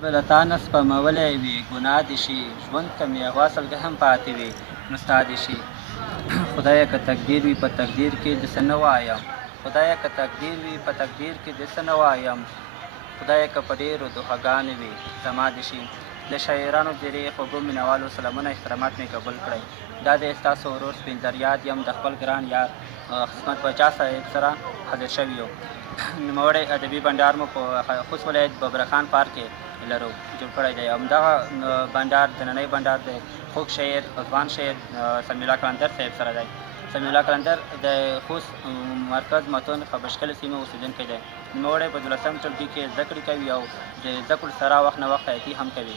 به له تا نه سپمولی وي ګناه دې شي ژوند ته مې غواصلګه هم پاتې وي نو ستا دې شي خدایه که تقدیر وي په تقدیر کې دې څه نه وایم خدایه که تقدیر وي په تقدیر کې دې څه نه وایم خدایه که په ډېرو دعاګانې وي زما دې شي د شاعرانو ډېرې خوږو مینوالو سلامونه احترامات مې قبول کړئ دا د ستاسو ورور سپین زریاد یم د خپل ګران یار خدمت پاچا صاحب سره حاضر شوي یو نوموړی ادبي بنډار مو په خوست ولایت ببرخان پارک کې لرو جوړ کړی دی همدغه بنډار دننی بنډار دی خوږ شاعر ځوان شاعر سمیع الله قلندر صاحب سره دی سمیع الله قلندر د خوست مرکز متون خبشکل سیمې اوسېدونکی دی نوموړی په 12 ټولګي کې زده کړې کوي او د زده کړو سره وخت نه وخت حیاتي هم کوي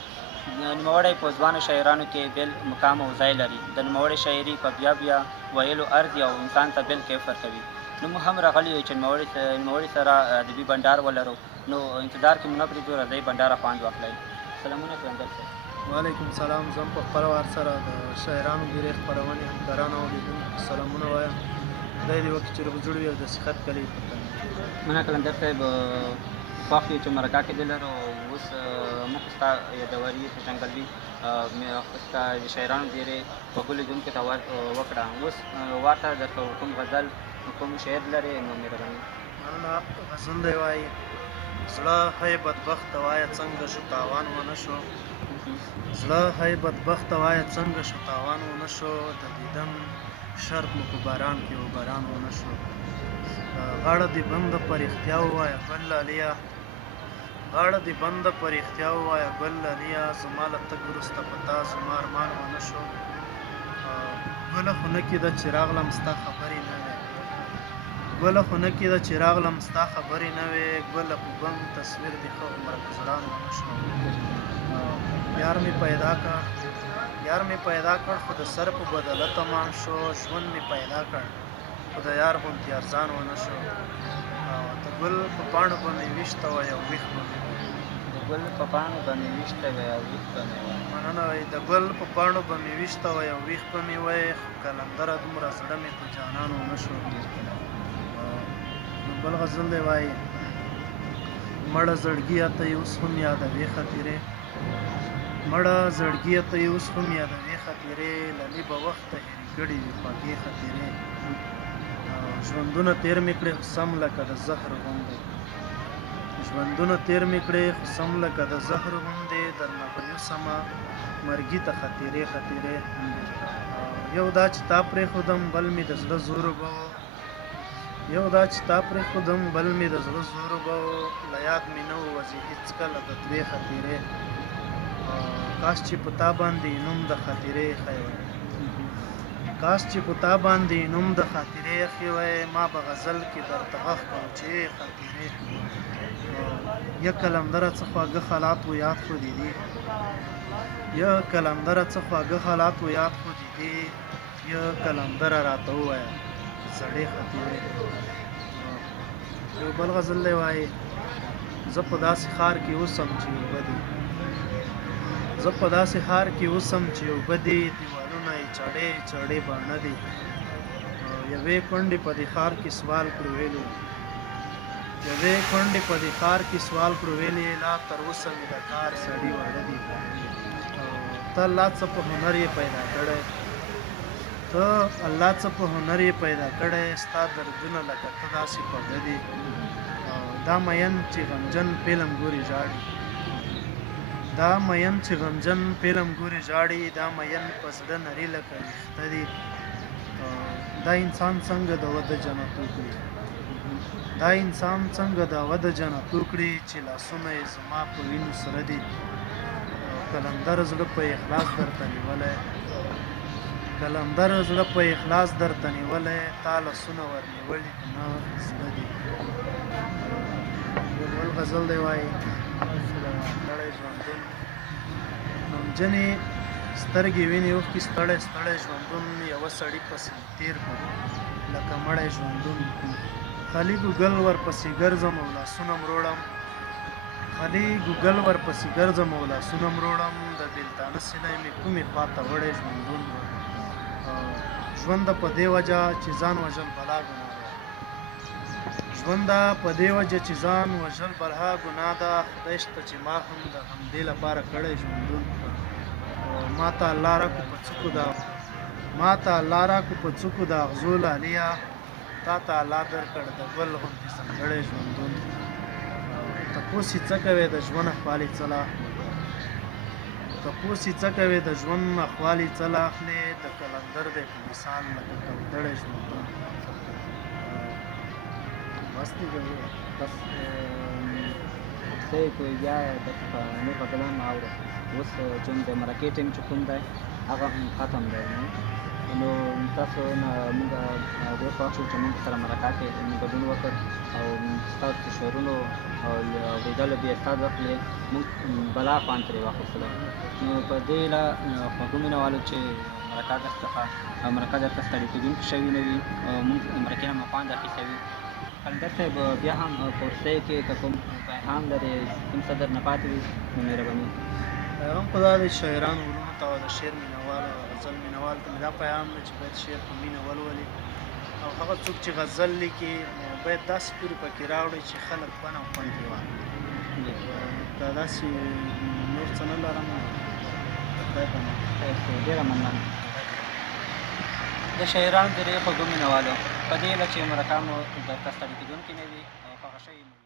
نوموړی په ځوانو شاعرانو کې بېل مقام او ځای لري د نوموړي شاعري په بیا بیا ویلو ارزي او انسان ته بېل کیف ورکوي نو موږ هم راغلي یو چې نوموړي سره ادبي بنډار ولرو نو انتظار کې مو نه پرېږدو راځئ بنډاره خوند واخلئ سلامونه قلندر صاحب وعلیکم سلام. زه هم په خپل وار سره د شاعرانو ډېرې خپرونې همکارانو او لیدونکو سلامونه وایم. خدای دې وکړي چې روغ جوړ وي او د صحت کلي یې پرته مننه قلندر صاحب خوښ یو چې مرکه کې دې لرو اوس موږ ستا یادوري پېژندګلوي ستا د شاعرانو ډېرې خوږو لیدونکو ته وکړه اوس وار ته درته کوم غزل کوم شعر لرې نو مهرباني مننه. غزل دی وایي زړه هی بدبخته وایه څنګه شو تاوان ونه شو زړه هی بدبخته وایه څنګه شو تاوان ونه شو د دیدن شرط مو په باران کې و باران ونه شو غاړه دې بنده په رښتیا ووایه ګل لاليه غاړه دې بنده په رښتیا ووایه ګل لاليه زما له تګ وروسته په تا زما ارمان ونه شو ګله خو نه کېده چې راغلم ستا خبرې نه وې ګله خو نه کېده چې راغلم ستا خبرې نه وې ګله په بنګ تصویر دې ښه عمره په زړان ونه شو یار مې پیدا کړ خو د سر په بدله تمام شو ژوند مې پیدا کړ خو د یار غوندې ارزان ونه شو د ګل په پاڼو به مې ویشته وی او ویښ به مې د ګل په پاڼو به مې ویشته وی او ویښ به مې وی مننه وی د ګل په پاڼو به مې ویشته وی او ویښ به مې وی خو قلندره دومره زړه مې په جانان ونه شو نو بل غزل دی وایي مړه زړګیه ته یې اوس هم یادوې خطیرې مړه زړګیه ته یې اوس هم یادوې خطیرې للې به وخت ته هېرې کړې وي خوږې خطیرې ژوندونه تېر مې کړې خو سم لکه د زهر غوندې ژوندونه تېر مې کړې خو سم لکه د زهر غوندې درنه به یوسمه مرګي ته خطیرې خطیرې یو دا چې تا پرېښودم بل مې د زړه زور به یو دا چې تا پرېښودم بل مې د زړه زور به له یاد مې نه ووځي هېڅکله د دوې خطیرې کاش چې په تا باندې نوم د خاطرې ایښی وی کاش چې په تا باندې نوم د خاطرې ایښی وی ما به غزل کې درته غږ کړم چې خاطرې یا قلندره څه خواږه حالات و یاد خو دې دي یا قلندره څه خواږه حالات و یاد خو دې دي یا قلندره راته ووایه زړې خاطرې یو بل غزل دی وایي زه په داسې ښار کې اوسم چې اوبه دي زه په داسې ښار کې اوسم چې اوبه دي دیوالونه یې چړې چړې باڼه دي یوې کونډې په دې ښار کې سوال کړو ویلې یوې کونډې په دې ښار کې سوال کړو ویلې لا تر اوسه مې د کار سړي واړه دي ته الله څه په هنر یې پیدا کړی ته الله څه په هنر یې پیدا کړی ستا دردونه لکه ته داسې خوږه دي دا مین چې غمجن فلم ګوري ژاړي دا مین چې غمجن فلم ګوري ژاړي دا مین په زړه نري لکه ویښته دي دا انسان څنګه د وده جنت وکړي دا انسان څنګه د وده جنت وکړي چې لاسونه یې زما په وینو سره دي قلندر زړه په اخلاص درته نیولی قلندر زړه په اخلاص درته نیولی تا لاسونه ورنیولي که نه زړه دي یو بل غزل دی وایي ستړی ژوندون نمجنې سترګې وینې اوښکې ستړی ستړی ژوندون یوه سړي پسې تېر کړ لکه مړی ژوندون خالي ګوګل ورپسې ګرځم او لاسونه مروړم خالي ګوګل ورپسې ګرځم او لاسونه مروړم د بېلتانه سیلی مې کومې خواته وړی ژوندون ژوند په دې وجه چې ځان وژل بلا ګناه ژونده په دې وجه چې ځان وژل بلها ګناه ده، خدای شته چې ما هم د همدې لپاره کړی ژوندون. ما ته الله راکړو په څوکو د اغزو لاليه، تا ته الله درکړ د ګل غوندې ځانګړی ژوندون. تپوس یې څه کوې د ژوند احوال یې څه لا اخلې، د قلندر دی په مثال لکه کودړی ژوندون. بس دی بس څه کوي بیا د نور غزلان مه اورو. اوس چون د مرکې ټیم چې کوم دی هغه هم ختم دی نو تاسو نه موږ ډېر خوښ شو چې موږ سره مرکه کې موږ ګډون وکړ او ستاسو د شعرونو او اورېدلو بیا ستا ځخلې موږ بلا خوند ترې واخیستلی. نو په دې هیله خوږو مینه والو چې مرکه درته ستړي کېدونکې شوي نه وي او موږ مرکې نه مو خوند اخیستی وي. قلندر صاحب بیا هم په وروستیو کې که کوم پیغام لرې کوم څه در نه پاتې وي نو مهرباني. پیغام خو دا دی شاعرانو ورونو ته او د شعر مینهوالو او غزل مینهوالو ته مې دا پیغام دی چې باید شعر په مینه ولولي او هغه څوک چې غزل لیکي باید داسې توري پکې راوړي چې خلک فن او خوند ترې واخلي. که داسې نور څه نه لرم خدای په امان. ډېره مننه د شاعرانو د ډېرې خوږو مینهوالو په دې هیله چې مرکه مو درته ستړي کېدونکې نه وي او خوښه شوې مو وي.